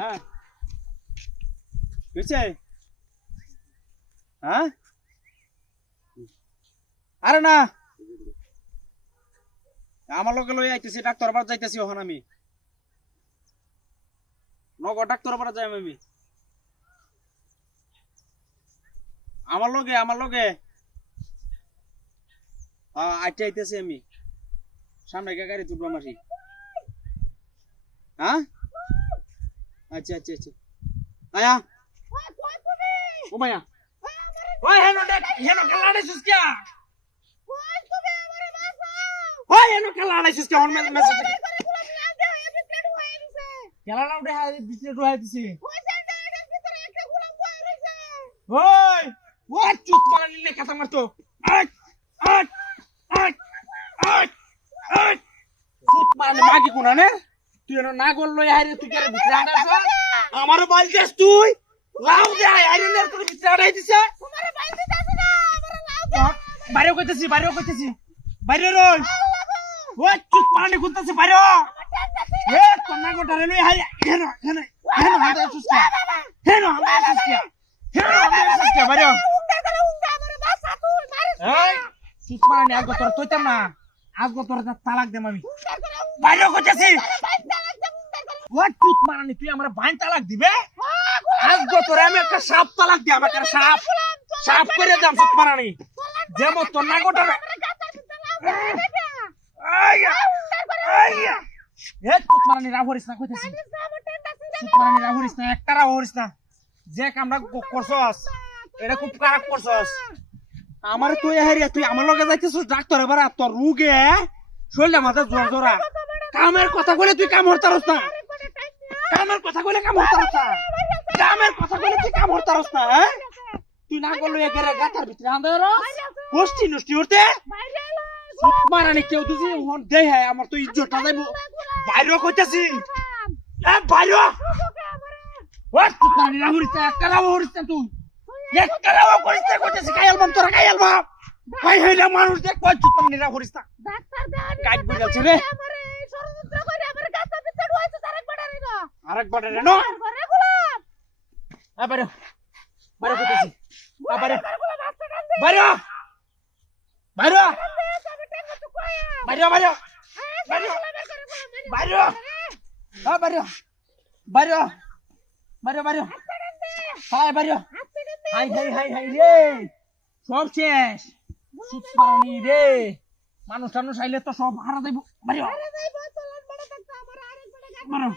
হ্যাঁ বুঝছে হ্যাঁ আরে না আমার লগে লই আইতেছি ডাক্তার বাড়ি যাইতেছি ওখান আমি নগর ডাক্তার বাড়ি যাই আমি আমার লগে আইতে আইতেছি আমি সামনে গাড়ি তুলবো মাসি হ্যাঁ আচ্ছা আচ্ছা আচ্ছা আয়া ও মায়া ওই হেনো দেখ হেনো খেলাড়ে সুস্কিয়া ওই হেনো খেলাড়ে সুস্কিয়া অন মেসেজ খেলাড়া উঠে বিছরে ঢুকাই দিছি ওই ও চুপ মারা নিলে কথা মারতো আট আট আট আট আট চুপ মারলে মাগি কোনা নে তুই এনো না গল লই আইরে তুই কেরে বিছরে আনাছ আমারও বাইল দেস তুই লাউ দে আইরে নে তুই বিছরে আড়াই দিছে তোমারে বাইল দিতাছ না আমারে লাউ দে বাইরে কইতেছি বাইরে রই ও চুপ মারলে কইতেছি বাইরে এ তোনা গোটারে লই আইরে হেনো হেনো হেনো হাতে সুস্কিয়া হেনো হাতে সুস্কিয়া বাইরে এই চুপ মারনি আজ তোর তোইতাম না আজ তোর তালাক দেম আমি বাইরে কইতেছি ও চুপ মারনি তুই আমার বাইন তালাক দিবে আজ তোর আমি একটা সাপ তালাক দি আমাকে সাপ করে দাম চুপ মারনি যেমন তোর না গোটা আইয়া আইয়া এ চুপ মারনি রাভরিস না কইতেছি চুপ মারনি রাভরিস না একটা রাভরিস না যে কামটা করছস এটা খুব খারাপ করছস আমার তুই হারিয়া তুই আমার লগে যাইতেছস ডাক্তার এবার তোর রোগে শরীরটা মাথা জোর জোরা কামের কথা কইলে তুই কাম হরতারস না কামের কথা কইলে কাম হরতারস না কামের কথা কইলে তুই কাম হরতারস না তুই না করলো একেরে গাতার ভিতরে আন্দার হোস্টি নষ্টি হতে মারানি কেউ তুই হন দেই হ্যাঁ আমার তো ইজ্জতটা যাইবো বাইরে কইতাছি এ বাইরে ওয়াট তুই পানি না হরিস না একটা রাও হরিস না তুই একটা রাও করিস না কইতেছি কাই আলবাম তোরা কাই আলবাম ভাই হইলা মানুষ দেখ কই তুই পানি না হরিস না ডাক্তার দেন কাজ বুঝাছে রে আমারে ষড়যন্ত্র করে আমার গাতা ভিতর ঢুকাইছে আরেকবার রে নো ঘরে গোলাপ আ বাইরে বাইরে কইতেছি আ বাইরে বাইরে বাইরে বাইরে বাইরে বাইরে আ বাইরে বাইরে বাইরে বাইরে হাই বাইরে হাই হাই হাই হাই রে সব শেষ সুত পানি রে মানুষ টানুষ আইলে তো সব হারা যাইব বাইরে মারো